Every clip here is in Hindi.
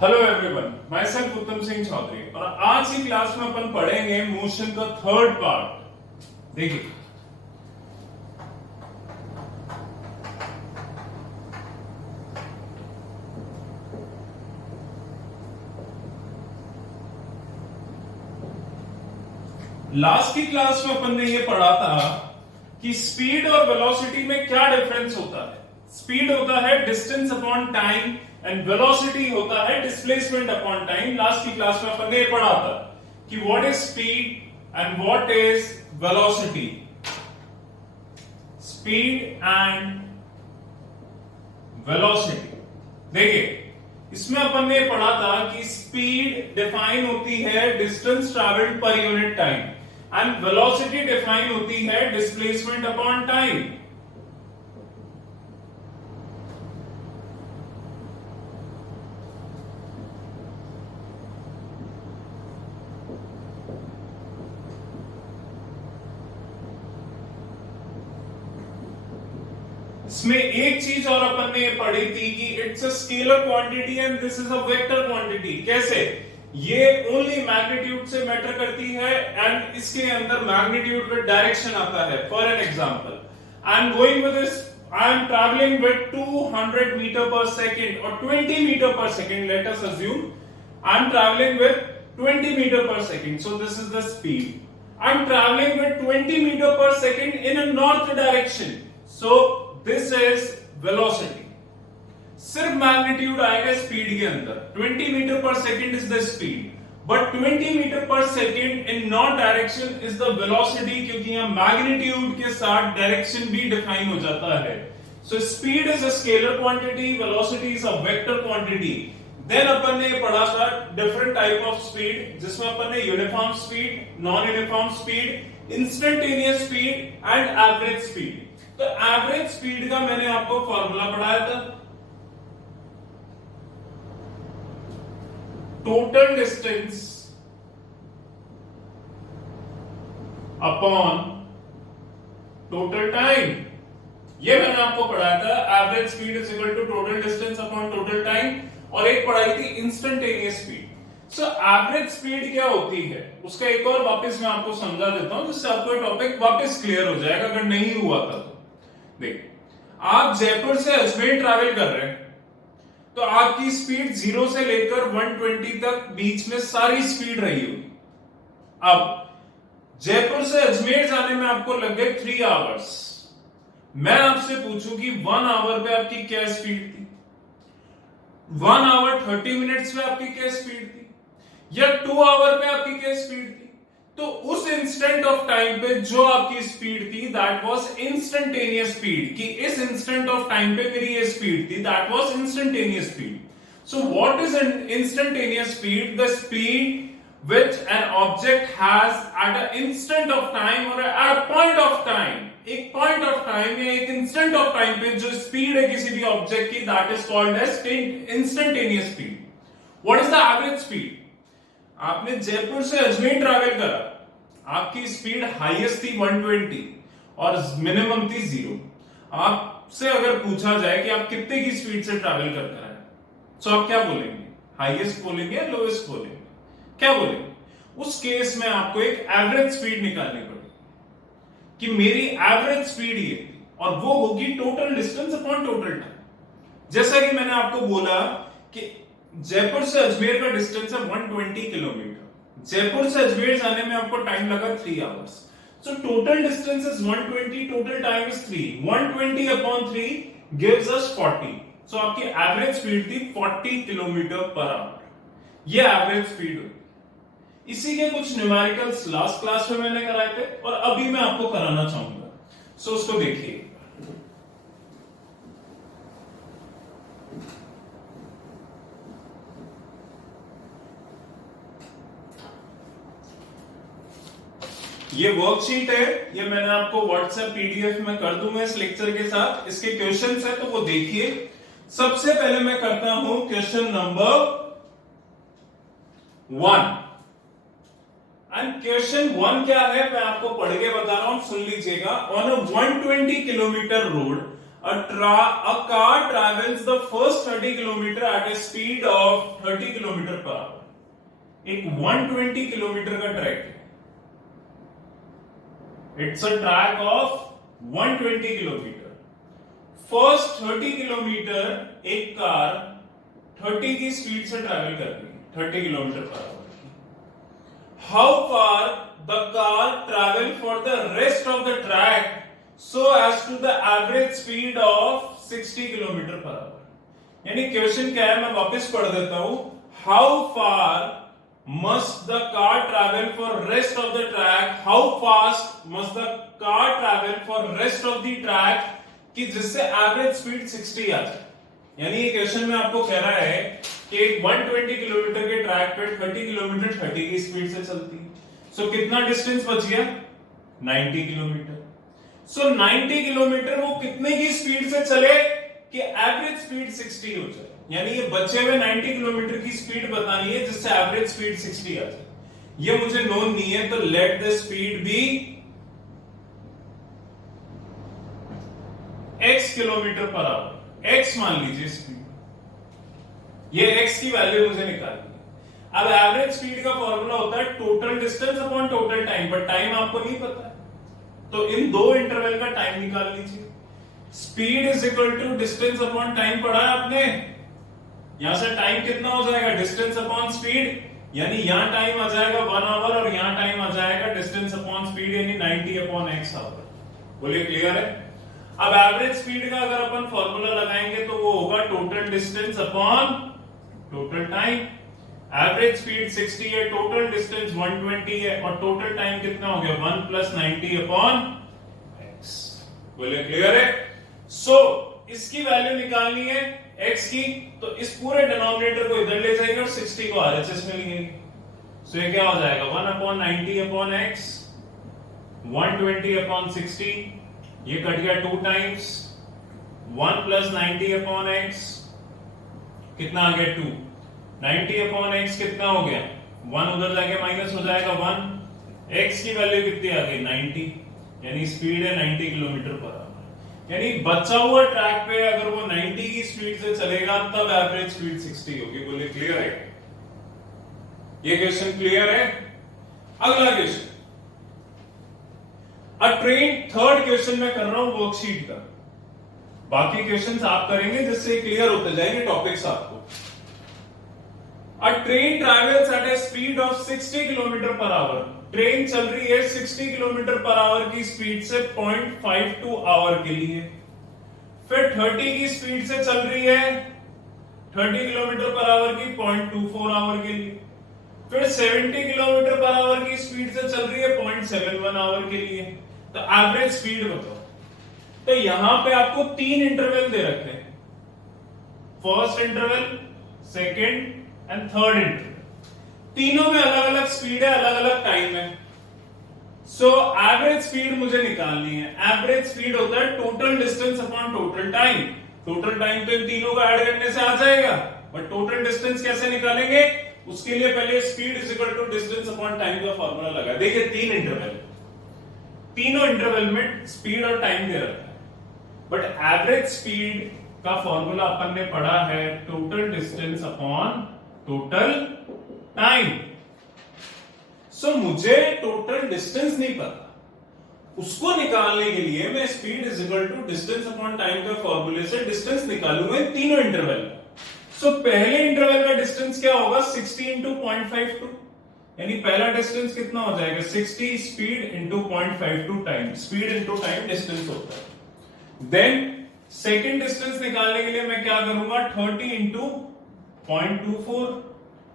हेलो एवरीवन, माय सेल्फ उत्तम सिंह चौधरी और आज की क्लास में अपन पढ़ेंगे मोशन का थर्ड पार्ट। देखिए, लास्ट की क्लास में अपन ने ये पढ़ा था कि स्पीड और वेलोसिटी में क्या डिफरेंस होता है। स्पीड होता है distance upon time and velocity होता है डिस्प्लेसमेंट अपॉन टाइम। लास्ट की क्लास में अपन ने ये पढ़ा था कि what is speed and what is velocity. Speed and velocity, देखिए इसमें अपन ने पढ़ा था कि स्पीड डिफाइन होती है डिस्टेंस ट्रैवल्ड पर unit time and velocity define होती है डिस्प्लेसमेंट अपॉन टाइम। इसमें एक चीज और अपन ने पढ़ी थी कि it's a scalar quantity and this is a vector quantity. कैसे? ये ओनली मैग्नीट्यूड से मैटर करती है एंड इसके अंदर मैग्नीट्यूड का डायरेक्शन आता है। For an example, I am going with this, I am travelling with 200 metre per second और 20 metre per second. Let us assume I am travelling with 20 metre per second, so this is the speed. I am travelling with 20 metre per second in a north direction, so this is velocity. सिर्फ मैग्नीट्यूड आएगा स्पीड के अंदर। 20 metre per second is the speed, but 20 metre per second in north direction is the velocity, क्योंकि यहां मैग्नीट्यूड के साथ डायरेक्शन भी डिफाइन हो जाता है। So speed is a scalar quantity, velocity is a vector quantity. Then अपन ने पढ़ा था डिफरेंट टाइप ऑफ स्पीड, जिसमें अपन ने uniform speed, non uniform speed, instantaneous speed and average speed. तो एवरेज स्पीड का मैंने आपको फॉर्मूला पढ़ाया था, total distance upon total time. ये मैंने आपको पढ़ाया था, average speed is equal to total distance upon total time. और एक पढ़ाई थी instantaneous speed. So average speed क्या होती है उसका एक और वापस मैं आपको समझा देता हूं, जिससे आपको टॉपिक वापस क्लियर हो जाएगा अगर नहीं हुआ था तो। देखिए, आप जयपुर से अजमेर ट्रैवल कर रहे हैं तो आपकी स्पीड 0 से लेकर 120 तक बीच में सारी स्पीड रही होगी। अब जयपुर से अजमेर जाने में आपको लग गए 3 आवर्स। मैं आपसे पूछूं कि 1 आवर पे आपकी क्या स्पीड थी, 1 आवर 30 मिनट्स में आपकी क्या स्पीड थी, या 2 आवर पे आपकी क्या स्पीड थी। तो उस इंस्टेंट ऑफ टाइम पे जो आपकी स्पीड थी दैट वाज इंस्टेंटेनियस स्पीड, कि इस इंस्टेंट ऑफ टाइम पे मेरी ये स्पीड थी, that was instantaneous speed. So what is an instantaneous speed? The speed which an object has at an instant of time or at a point of time। एक पॉइंट ऑफ टाइम या एक इंस्टेंट ऑफ टाइम पे जो स्पीड है किसी भी ऑब्जेक्ट की, that is called as instantaneous speed. What is the average speed? आपने जयपुर से अजमेर ट्रैवल करा, आपकी स्पीड हाईएस्ट थी 120 और मिनिमम थी 0। आपसे अगर पूछा जाए कि आप कितने की स्पीड से ट्रैवल करते हैं, तो आप क्या बोलेंगे? हाईएस्ट बोलेंगे या लोएस्ट बोलेंगे? क्या बोलेंगे? उस केस में आपको एक एवरेज स्पीड निकालनी पड़ेगी कि मेरी एवरेज स्पीड ये थी, और वो होगी total distance upon total time. जैसा कि मैंने आपको बोला कि जयपुर से अजमेर का डिस्टेंस है 120 किलोमीटर। जयपुर से अजमेर जाने में आपको टाइम लगा 3 hours. So total distance is 120, total time is 3। 120 upon 3 gives us 40। सो आपकी एवरेज स्पीड थी 40 किलोमीटर पर आवर। ये एवरेज स्पीड होती। इसी के कुछ न्यूमेरिकल्स लास्ट क्लास में मैंने कराए थे और अभी मैं आपको कराना चाहूंगा। सो उसको देखिए। ये वर्कशीट है, ये मैंने आपको व्हाट्सएप पीडीएफ में कर दूंगा इस लेक्चर के साथ। इसके क्वेश्चंस है तो वो देखिए। सबसे पहले मैं करता हूं क्वेश्चन नंबर 1। एंड क्वेश्चन 1 क्या है मैं आपको पढ़ के बता रहा हूं, सुन लीजिएगा। On a 120 kilometre road A car travels the first 30 kilometer at a speed of 30 kilometer per hour. एक 120 किलोमीटर का ट्रैक है. It's a track of 120 kilometre. First 30 kilometre एक कार 30 की स्पीड से ट्रैवल कर रही है, 30 kilometre per our. How far the car travel for the rest of the track so as to the average speed of 60 kilometre per our. यानी क्वेश्चन क्या है, मैं वापस पढ़ देता हूं. How far must the car travel for rest of the track? How fast must the car travel for rest of the track कि जिससे एवरेज स्पीड 60 आ जाए. यानी ये क्वेश्चन में आपको कह रहा है कि 120 किलोमीटर के ट्रैक पे 30 किलोमीटर 30 की स्पीड से चलती है. सो कितना डिस्टेंस बच गया? 90 किलोमीटर. सो 90 किलोमीटर वो कितने की स्पीड से चले कि एवरेज स्पीड 60 हो जाए. यानी ये बचे हुए 90 किलोमीटर की स्पीड बतानी है जिससे एवरेज स्पीड 60 आ जाए. ये मुझे नोन नहीं है, तो let the speed be x kilometre per hour. x मान लीजिए स्पीड. ये x की वैल्यू मुझे निकालनी है. अब एवरेज स्पीड का फॉर्मूला होता है total distance upon total time, but time आपको नहीं पता है, तो इन दो इंटरवल का टाइम निकाल लीजिए. Speed is equal to distance upon time पढ़ा है आपने. यहां से टाइम कितना हो जाएगा? Distance upon speed. यानी यहां टाइम आ जाएगा 1 आवर और यहां टाइम आ जाएगा डिस्टेंस अपॉन स्पीड यानी 90 अपॉन x आवर. बोलिए क्लियर है? अब एवरेज स्पीड का अगर अपन फॉर्मूला लगाएंगे तो वो होगा total distance upon total time. Average speed 60 है, टोटल डिस्टेंस 120 है और टोटल टाइम कितना हो गया? 1 प्लस 90 अपॉन x. बोलिए क्लियर है? सो इसकी वैल्यू निकालनी है x की, तो इस पूरे डिनोमिनेटर को इधर ले जाएंगे और 60 को RHS में लेंगे. सो ये क्या हो जाएगा? 1 अपॉन 90 अपॉन x, 120 अपॉन 60. ये कट गया 2 टाइम्स. 1 प्लस 90 अपॉन x कितना आ गया? 2. 90 अपॉन x कितना हो गया? 1 उधर जाके माइनस हो जाएगा 1. x की वैल्यू कितनी आ गई? 90. यानी स्पीड है 90 किलोमीटर पर आवर. यानी बचा हुआ ट्रैक पे अगर वो 90 की स्पीड से चलेगा तब एवरेज स्पीड 60 होगी. बोलिए क्लियर है? ये क्वेश्चन क्लियर है? अगला क्वेश्चन, अ ट्रेन. थर्ड क्वेश्चन मैं कर रहा हूं वर्कशीट का. बाकी क्वेश्चंस आप करेंगे जिससे क्लियर होते जाएंगे टॉपिक्स आपको. A train travels at a speed of 60 kilometre per hour. Train चल रही है 60 किलोमीटर पर आवर की स्पीड से 0.52 आवर के लिए. फिर 30 की स्पीड से चल रही है 30 किलोमीटर पर आवर की 0.24 आवर के लिए. फिर 70 किलोमीटर पर आवर की स्पीड से चल रही है 0.71 आवर के लिए. तो एवरेज स्पीड बताओ. तो यहां पे आपको 3 इंटरवल दे रखे हैं. First interval, second and third interval. तीनों में अलग अलग स्पीड है, अलग अलग टाइम है. सो एवरेज स्पीड मुझे निकालनी है. एवरेज स्पीड होता है total distance upon total time. Total time तो इन तीनों को ऐड करने से आ जाएगा, बट टोटल डिस्टेंस कैसे निकालेंगे? उसके लिए पहले speed is equal to distance upon time का फॉर्मूला लगा. देखिए 3 इंटरवल, तीनों इंटरवल में स्पीड और टाइम दे रखा है, बट एवरेज स्पीड का फॉर्मूला अपन ने पढ़ा है total distance upon total time. So मुझे टोटल डिस्टेंस नहीं पता, उसको निकालने के लिए मैं speed is equal to distance upon time के फॉर्मूले से डिस्टेंस निकालूंगा इन तीनों इंटरवल में. सो पहले इंटरवल का डिस्टेंस क्या होगा? 60 इंटू 0.52. यानी पहला डिस्टेंस कितना हो जाएगा? 60 speed into 0.52 time. Speed into time distance होता है. देन सेकेंड डिस्टेंस निकालने के लिए मैं क्या करूंगा? 30 इंटू 0.24.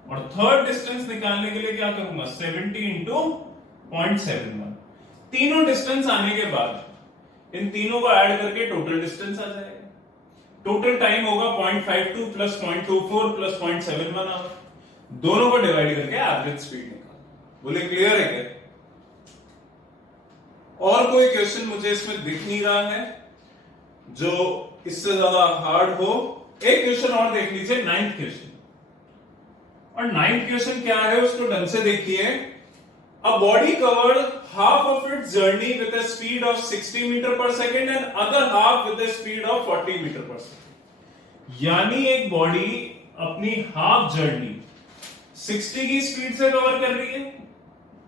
और थर्ड डिस्टेंस निकालने के लिए क्या करूंगा? 70 इंटू 0.71. तीनों डिस्टेंस आने के बाद इन तीनों को ऐड करके टोटल डिस्टेंस आ जाएगा. टोटल टाइम होगा 0.52 प्लस 0.24 प्लस 0.71 आवर. दोनों को डिवाइड करके एवरेज स्पीड निकाल. बोले क्लियर है क्या? और कोई क्वेश्चन मुझे इसमें दिख नहीं रहा है जो इससे ज्यादा हार्ड हो. एक क्वेश्चन और देख लीजिए, 9th क्वेश्चन. और 9th क्वेश्चन क्या है उसको ढंग से देखिए. A body covered half of its journey with a speed of 60 meter per second and other half with a speed of 40 meter per second. यानी एक बॉडी अपनी हाफ जर्नी 60 की स्पीड से कवर कर रही है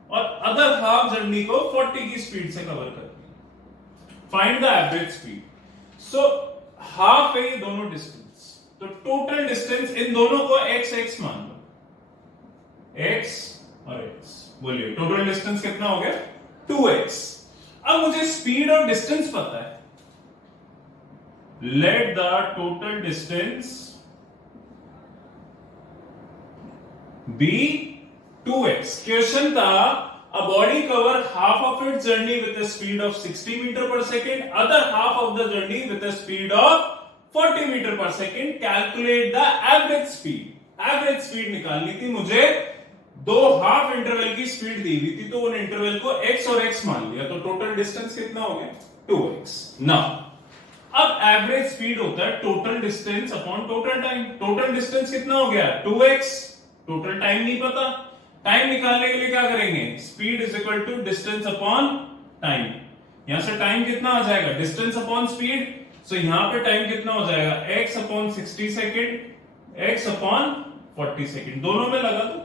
और अदर हाफ जर्नी को 40 की स्पीड से कवर कर रही है. Find the average speed. So half है ये दोनों डिस्टेंस, तो टोटल डिस्टेंस इन दोनों को x x मान लो, x और x. बोलिए टोटल डिस्टेंस कितना हो गया 2x. अब मुझे स्पीड और डिस्टेंस पता है. Let the total distance be 2x. Question था a body cover half of its journey with a speed of 60 meter per second, other half of the journey with a speed of 40 meter per second. Calculate the average speed. Average speed निकालनी थी मुझे. दो हाफ इंटरवल की स्पीड दी हुई थी, तो उन इंटरवल को x और x मान लिया, तो टोटल डिस्टेंस कितना हो गया 2x. नाउ अब एवरेज स्पीड होता है total distance upon total time. Total distance कितना हो गया 2x. टोटल टाइम नहीं पता. टाइम निकालने के लिए क्या करेंगे, speed is equal to distance upon time. यहां से टाइम कितना आ जाएगा डिस्टेंस अपॉन स्पीड. सो यहां पे टाइम कितना हो जाएगा x upon 60 second, x upon 40 second. दोनों में लगा दो.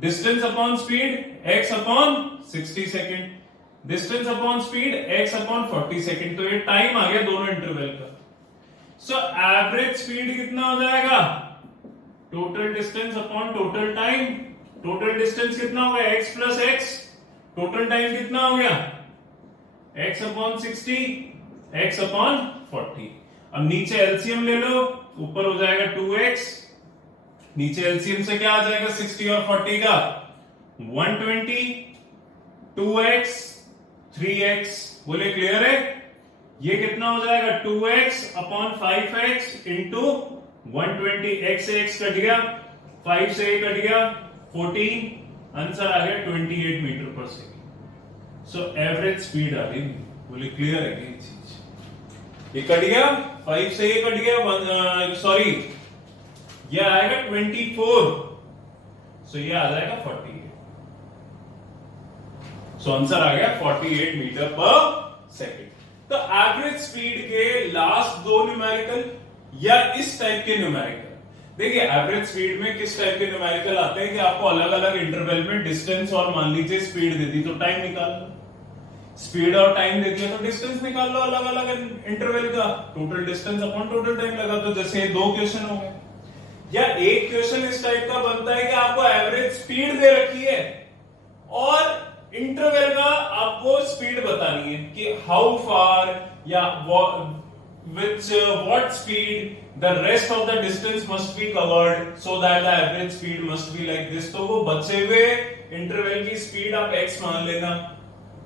Distance upon speed x upon 60 second, distance upon speed x upon 40 second. तो ये टाइम आ गया दोनों इंटरवल का. सो एवरेज स्पीड कितना हो जाएगा total distance upon total time. Total distance कितना हो गया x plus x. Total time कितना हो गया x अपॉन 60, x अपॉन 40. अब नीचे एलसीएम ले लो, ऊपर हो जाएगा 2x. नीचे एलसीएम से क्या आ जाएगा 60 और 40 का 120, 2x 3x. बोले क्लियर है. ये कितना हो जाएगा 2x upon 5x into 120. x से x कट गया, 5 से a कट गया 14. आंसर आ गया 28 मीटर पर सेकेंड. सो एवरेज स्पीड आ गई. बोले क्लियर है ये चीज. ये कट गया 5 से a कट गया, सॉरी ये आएगा 24. सो ये आ जाएगा 48. सो आंसर आ गया 48 मीटर पर सेकेंड. तो एवरेज स्पीड के लास्ट दो न्यूमेरिकल या इस टाइप के न्यूमेरिकल. देखिए एवरेज स्पीड में किस टाइप के न्यूमेरिकल आते हैं कि आपको अलग अलग इंटरवल में डिस्टेंस और मान लीजिए स्पीड दे दी तो टाइम निकाल लो. स्पीड और टाइम दे दिया तो डिस्टेंस निकाल लो अलग अलग इंटरवल का. Total distance upon total time लगा दो. जैसे दो क्वेश्चन हो गए. या एक क्वेश्चन इस टाइप का बनता है कि आपको एवरेज स्पीड दे रखी है और इंटरवल का आपको स्पीड बतानी है कि हाउ फार या विच what speed the rest of the distance must be covered so that the average speed must be like this. तो वो बचे हुए इंटरवल की स्पीड आप x मान लेना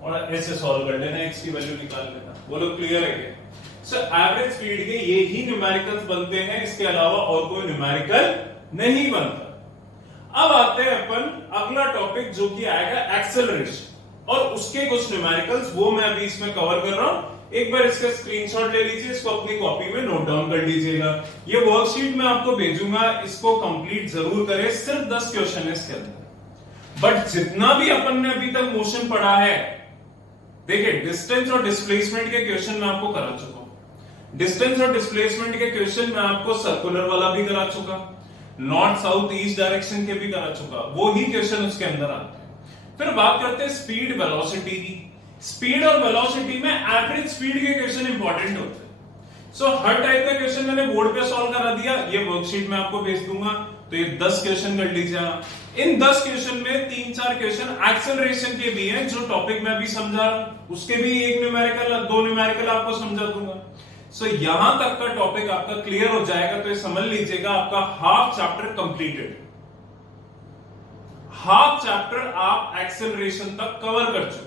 और ऐसे सॉल्व कर लेना, x की वैल्यू निकाल लेना. बोलो क्लियर है क्या. सो एवरेज स्पीड के ये ही न्यूमेरिकल्स बनते हैं, इसके अलावा और कोई न्यूमेरिकल नहीं बनता. अब आते हैं अपन अगला टॉपिक जो कि आएगा एक्सेलरेशन, और उसके कुछ न्यूमेरिकल्स वो मैं अभी इसमें कवर कर रहा हूं. एक बार इसका स्क्रीनशॉट ले लीजिए, इसको अपनी कॉपी में नोट डाउन कर लीजिएगा. ये वर्कशीट मैं आपको भेजूंगा, इसको कंप्लीट जरूर करें. सिर्फ 10 क्वेश्चन है इसके अंदर, बट जितना भी अपन ने अभी तक मोशन पढ़ा है, देखिए डिस्टेंस और डिस्प्लेसमेंट के क्वेश्चन मैं आपको करा चुका हूं. डिस्टेंस और डिस्प्लेसमेंट के क्वेश्चन मैं आपको सर्कुलर वाला भी करा चुका, नॉर्थ साउथ ईस्ट डायरेक्शन के भी करा चुका. वो ही क्वेश्चन उसके अंदर आते हैं. फिर बात करते हैं स्पीड वेलोसिटी की. स्पीड और वेलोसिटी में एवरेज स्पीड के क्वेश्चन इंपॉर्टेंट होते हैं. सो हर टाइप का क्वेश्चन मैंने बोर्ड पे सॉल्व करा दिया. ये वर्कशीट मैं आपको भेज दूंगा, तो ये 10 क्वेश्चन कर लीजिए. इन 10 क्वेश्चन में 3-4 क्वेश्चन एक्सेलरेशन के भी हैं, जो टॉपिक मैं अभी समझा रहा हूं उसके भी एक न्यूमेरिकल दो न्यूमेरिकल आपको समझा दूंगा. सो यहां तक का टॉपिक आपका क्लियर हो जाएगा, तो ये समझ लीजिएगा आपका half chapter completed. Half chapter आप एक्सेलरेशन तक कवर कर चुके.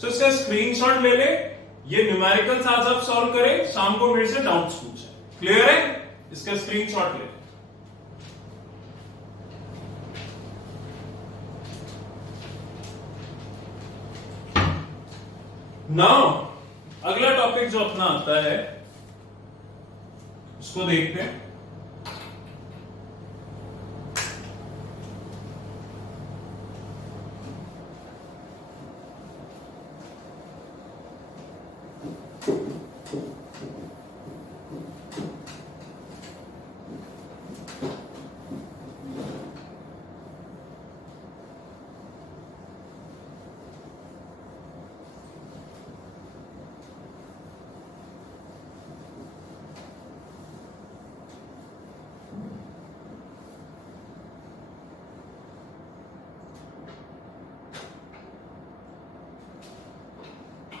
सो इसका स्क्रीनशॉट ले ले. ये न्यूमेरिकल्स आज आप सॉल्व करें, शाम को मेरे से डाउट्स पूछे. क्लियर है. इसका स्क्रीनशॉट ले. नाउ अगला टॉपिक जो अपना आता है उसको देखते हैं.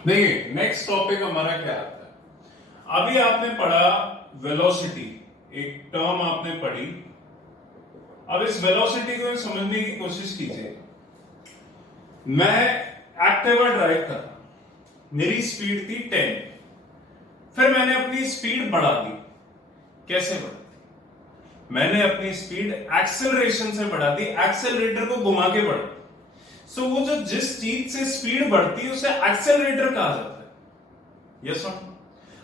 देखिए नेक्स्ट टॉपिक हमारा क्या आता है। अभी आपने पढ़ा वेलोसिटी, एक टर्म आपने पढ़ी। अब इस वेलोसिटी को समझने की कोशिश कीजिए। मैं एक्टिवा ड्राइव कर रहा, मेरी स्पीड थी 10, फिर मैंने अपनी स्पीड बढ़ा दी। कैसे बढ़ा? मैंने अपनी स्पीड एक्सेलरेशन से बढ़ा दी, एक्सेलरेटर को घुमा के बढ़ा। सो वो जो जिस चीज से स्पीड बढ़ती है उसे एक्सेलरेटर कहा जाता है। Yes sir.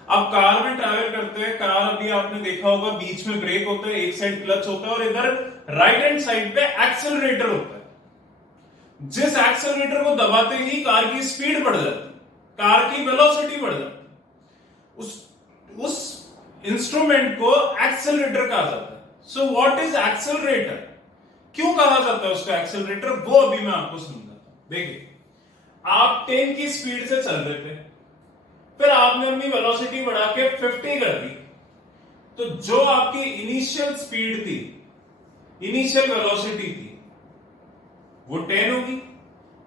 अब कार में ट्रैवल करते हैं, कार अभी आपने देखा होगा बीच में ब्रेक होता है, एक साइड क्लच होता है और इधर राइट हैंड साइड पे एक्सेलरेटर होता है। जिस एक्सेलरेटर को दबाते ही कार की स्पीड बढ़ जाती है, कार की वेलोसिटी बढ़ जाती है। उस इंस्ट्रूमेंट को एक्सेलरेटर कहा जाता है। So what is accelerator? क्यों कहा जाता है उसको एक्सेलरेटर, वो अभी मैं आपको समझाता हूं। देखिए, आप 10 की स्पीड से चल रहे थे, फिर आपने अपनी वेलोसिटी बढ़ा के 50 कर दी, तो जो आपकी इनिशियल स्पीड थी, इनिशियल वेलोसिटी थी, वो 10 होगी।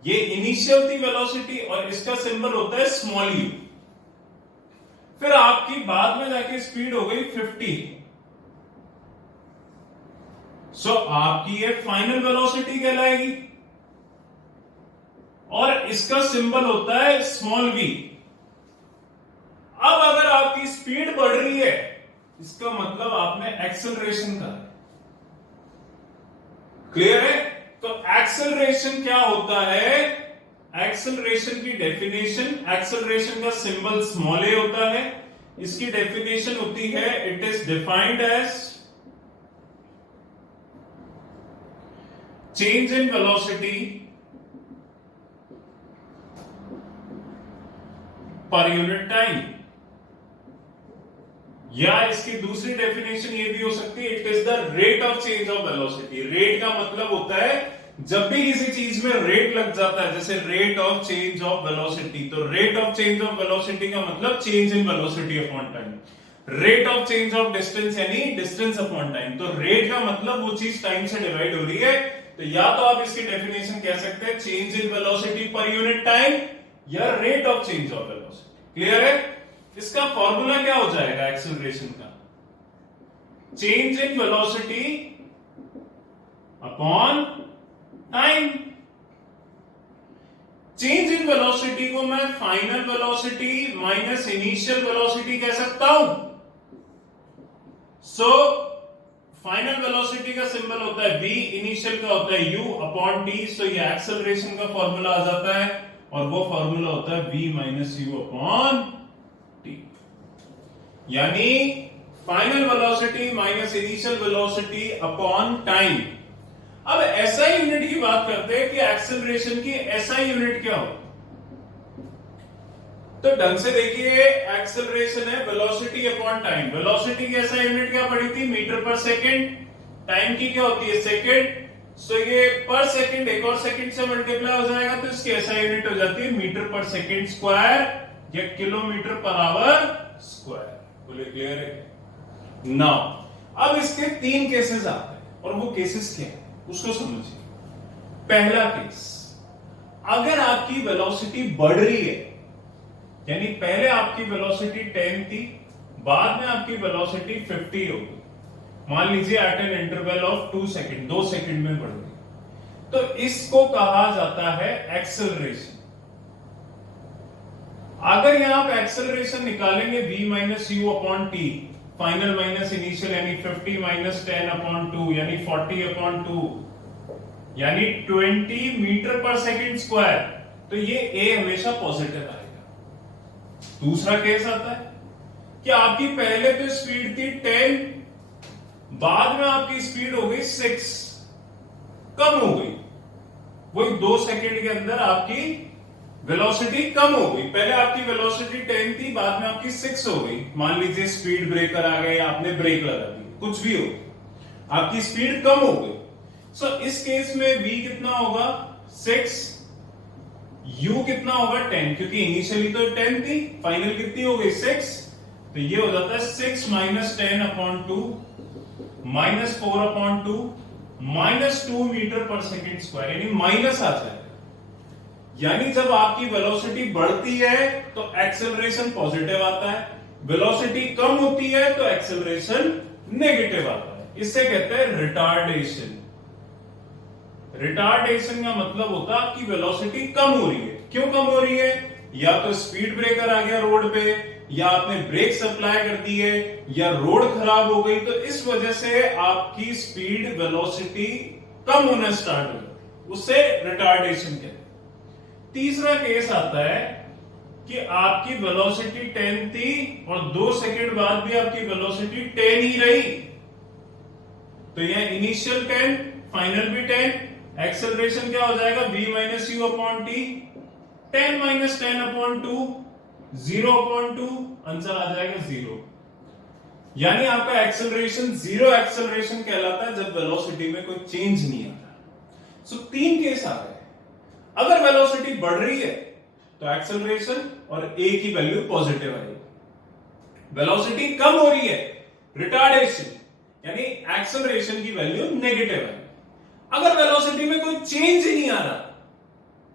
ये इनिशियल थी वेलोसिटी और इसका सिंबल होता है स्मॉल यू। फिर आपकी बाद में जाके स्पीड हो गई 50। सो आपकी ये फाइनल वेलोसिटी कहलाएगी और इसका सिंबल होता है स्मॉल वी। अब अगर आपकी स्पीड बढ़ रही है, इसका मतलब आपने एक्सेलरेशन करा। क्लियर है? तो एक्सेलरेशन क्या होता है? एक्सेलरेशन की डेफिनेशन, एक्सेलरेशन का सिंबल स्मॉल ए होता है। इसकी डेफिनेशन होती है, it is defined as change in velocity per unit time, या इसकी दूसरी डेफिनेशन ये भी हो सकती है, it is the rate of change of velocity. Rate का मतलब होता है जब भी किसी चीज में रेट लग जाता है, जैसे rate of change of velocity, तो rate of change of velocity का मतलब change in velocity upon time. Rate of change of distance यानी डिस्टेंस अपॉन टाइम। तो रेट का मतलब वो चीज टाइम से डिवाइड हो रही है। तो या तो आप इसकी डेफिनेशन कह सकते हैं change in velocity per unit time या rate of change of velocity. Clear है? इसका फॉर्मूला क्या हो जाएगा एक्सेलरेशन का? Change in velocity upon time. Change in velocity को मैं final velocity minus initial velocity कह सकता हूं। सो फाइनल वेलोसिटी का सिंबल होता है v, इनिशियल का होता है u अपॉन t। सो ये एक्सेलरेशन का फॉर्मूला आ जाता है और वो फॉर्मूला होता है v minus u upon t। यानी final velocity minus initial velocity upon time. अब एसआई यूनिट की बात करते हैं कि एक्सेलरेशन की एसआई यूनिट क्या हो। तो ढंग से देखिए, एक्सेलरेशन है वेलोसिटी अपॉन टाइम। वेलोसिटी की ऐसा यूनिट क्या पड़ी थी? Metre per second. टाइम की क्या होती है? सेकंड। सो ये पर सेकंड एक और सेकंड से मल्टीप्लाई हो जाएगा, तो इसकी ऐसा यूनिट हो जाती है मीटर पर सेकंड स्क्वायर या किलोमीटर पर आवर स्क्वायर। बोले क्लियर है? नाउ अब इसके 3 केसेस आते हैं और वो केसेस क्या है उसको समझिए। पहला केस, अगर आपकी वेलोसिटी बढ़ रही है, यानी पहले आपकी वेलोसिटी 10 थी, बाद में आपकी वेलोसिटी 50 होगी, मान लीजिए at an interval of 2 second, 2 second में बढ़ गई, तो इसको कहा जाता है एक्सेलरेशन। अगर यहां आप एक्सेलरेशन निकालेंगे v minus u upon T, final minus initial यानी 50 माइनस 10 अपॉन 2 यानी 40 अपॉन 2 यानी 20 मीटर पर सेकंड स्क्वायर, तो ये a हमेशा पॉजिटिव आएगा। दूसरा केस आता है कि आपकी पहले तो स्पीड थी 10, बाद में आपकी स्पीड हो गई 6, कम हो गई, वही 2 सेकंड के अंदर आपकी वेलोसिटी कम हो गई। पहले आपकी वेलोसिटी 10 थी, बाद में आपकी 6 हो गई। मान लीजिए स्पीड ब्रेकर आ गए, आपने ब्रेक लगा दी, कुछ भी हो, आपकी स्पीड कम हो गई। सो इस केस में v कितना होगा? 6, u कितना होगा? 10, क्योंकि इनिशियली तो 10 थी, फाइनल कितनी हो गई? 6। तो ये हो जाता है 6 minus 10 upon 2 minus 4 upon 2 minus 2 metre per second square, यानी माइनस आ जाएगा। यानी जब आपकी वेलोसिटी बढ़ती है तो एक्सेलरेशन पॉजिटिव आता है, वेलोसिटी कम होती है तो एक्सेलरेशन नेगेटिव आता है। इससे कहते हैं रिटार्डेशन। रिटार्डेशन का मतलब होता है आपकी वेलोसिटी कम हो रही है। क्यों कम हो रही है? या तो स्पीड ब्रेकर आ गया रोड पे, या आपने ब्रेक सप्लाई कर दी है, या रोड खराब हो गई, तो इस वजह से आपकी स्पीड वेलोसिटी कम होना स्टार्ट हो जाती, उससे रिटार्डेशन कहते हैं। तीसरा केस आता है कि आपकी वेलोसिटी 10 थी और 2 सेकंड बाद भी आपकी वेलोसिटी 10 ही रही, तो यह इनिशियल 10 फाइनल भी 10, एक्सेलरेशन क्या हो जाएगा? v minus u upon t, 10 minus 10 upon 2, 0 upon 2, answer आ जाएगा 0। यानी आपका एक्सेलरेशन जीरो एक्सेलरेशन कहलाता है जब वेलोसिटी में कोई चेंज नहीं आता। सो 3 केस आ गए। अगर वेलोसिटी बढ़ रही है तो एक्सेलरेशन और a की वैल्यू पॉजिटिव आएगी, वेलोसिटी कम हो रही है रिटार्डेशन, यानी एक्सेलरेशन की वैल्यू नेगेटिव है। अगर वेलोसिटी में कोई चेंज ही नहीं आ रहा,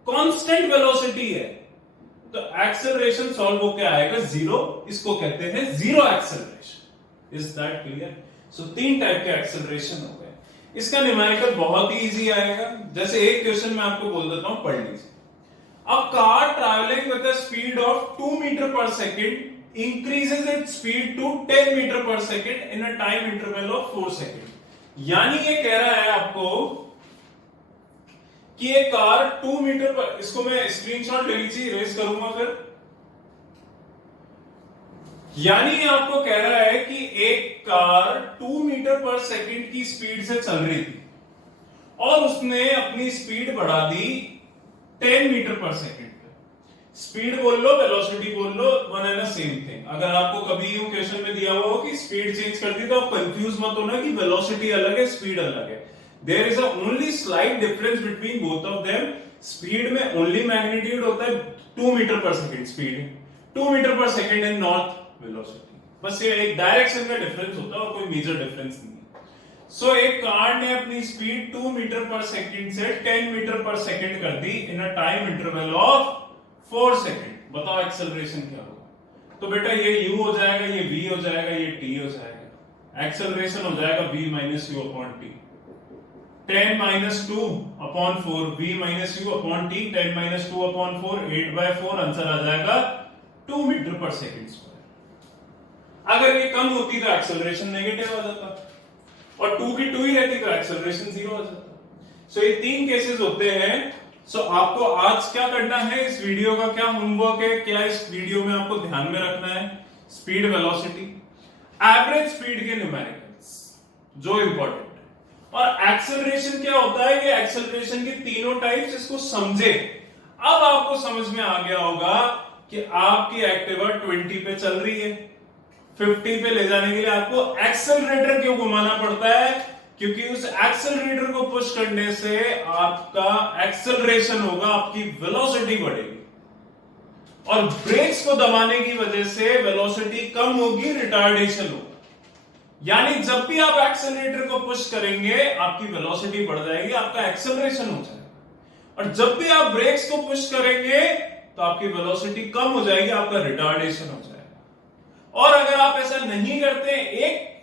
कांस्टेंट वेलोसिटी है, तो एक्सेलरेशन सॉल्व होकर आएगा 0। इसको कहते हैं zero acceleration. Is that clear? So 3 type के एक्सेलरेशन हो गए। इसका न्यूमेरिकल बहुत ही इजी आएगा। जैसे एक क्वेश्चन मैं आपको बोल देता हूं, पढ़ लीजिए। A car travelling with a speed of 2 metre per second increases its speed to 10 metre per second in a time interval of 4 second. यानी ये कह रहा है आपको कि ये कार 2 मीटर पर, इसको मैं स्क्रीनशॉट ले लीजिए, इरेज करूंगा फिर। यानी ये आपको कह रहा है कि एक कार 2 मीटर पर सेकेंड की स्पीड से चल रही थी और उसने अपनी स्पीड बढ़ा दी 10 मीटर पर सेकेंड। स्पीड बोल लो, वेलोसिटी बोल लो, वन एंड सेम थिंग। अगर आपको कभी यूं क्वेश्चन में दिया हुआ हो कि स्पीड चेंज कर दी, तो आप कंफ्यूज मत होना कि वेलोसिटी अलग है स्पीड अलग है। There is a only slight difference between both of them. Speed में ओनली मैग्नीट्यूड होता है 2 metre per second speed, 2 metre per second in not velocity. बस ये एक डायरेक्शन का डिफरेंस होता है और कोई मेजर डिफरेंस नहीं है। सो एक कार ने अपनी स्पीड 2 मीटर पर सेकेंड से 10 मीटर पर सेकेंड कर दी in a time interval of 4 second. बताओ एक्सेलरेशन क्या होगा? तो बेटा ये u हो जाएगा, ये v हो जाएगा, ये t हो जाएगा। एक्सेलरेशन हो जाएगा v minus u upon t, 10 minus 2 upon 4, v minus u upon t, 10 minus 2 upon 4, 8/4, answer आ जाएगा 2 मीटर पर सेकेंड स्क्वायर। अगर ये कम होती तो एक्सेलरेशन नेगेटिव आ जाता, और 2 की 2 ही रहती तो एक्सेलरेशन 0 आ जाता। सो ये 3 केसेस होते हैं। सो आपको आज क्या करना है, इस वीडियो का क्या होमवर्क है, क्या इस वीडियो में आपको ध्यान में रखना है? स्पीड, वेलोसिटी, एवरेज स्पीड के न्यूमेरिकल्स जो इंपॉर्टेंट है, और एक्सेलरेशन क्या होता है, ये एक्सेलरेशन के तीनों टाइप्स, इसको समझे। अब आपको समझ में आ गया होगा कि आपकी एक्टिवा 20 पे चल रही है, 50 पे ले जाने के लिए आपको एक्सेलरेटर क्यों घुमाना पड़ता है? क्योंकि उस एक्सेलरेटर को पुश करने से आपका एक्सेलरेशन होगा, आपकी वेलोसिटी बढ़ेगी, और ब्रेक्स को दबाने की वजह से वेलोसिटी कम होगी, रिटार्डेशन होगा। यानी जब भी आप एक्सेलरेटर को पुश करेंगे आपकी वेलोसिटी बढ़ जाएगी, आपका एक्सेलरेशन हो जाएगा, और जब भी आप ब्रेक्स को पुश करेंगे तो आपकी वेलोसिटी कम हो जाएगी, आपका रिटार्डेशन हो जाएगा। और अगर आप ऐसा नहीं करते,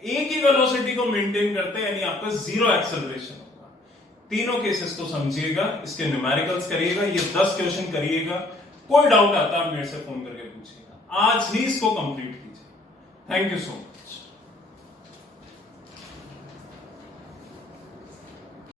एक ही वेलोसिटी को मेंटेन करते हैं, यानी आपका जीरो एक्सेलरेशन होगा। तीनों केसेस को समझिएगा, इसके न्यूमेरिकल्स करिएगा, ये 10 क्वेश्चन करिएगा। कोई डाउट आता है मेरे से फोन करके पूछिएगा। आज ही इसको कंप्लीट कीजिए। Thank you so much.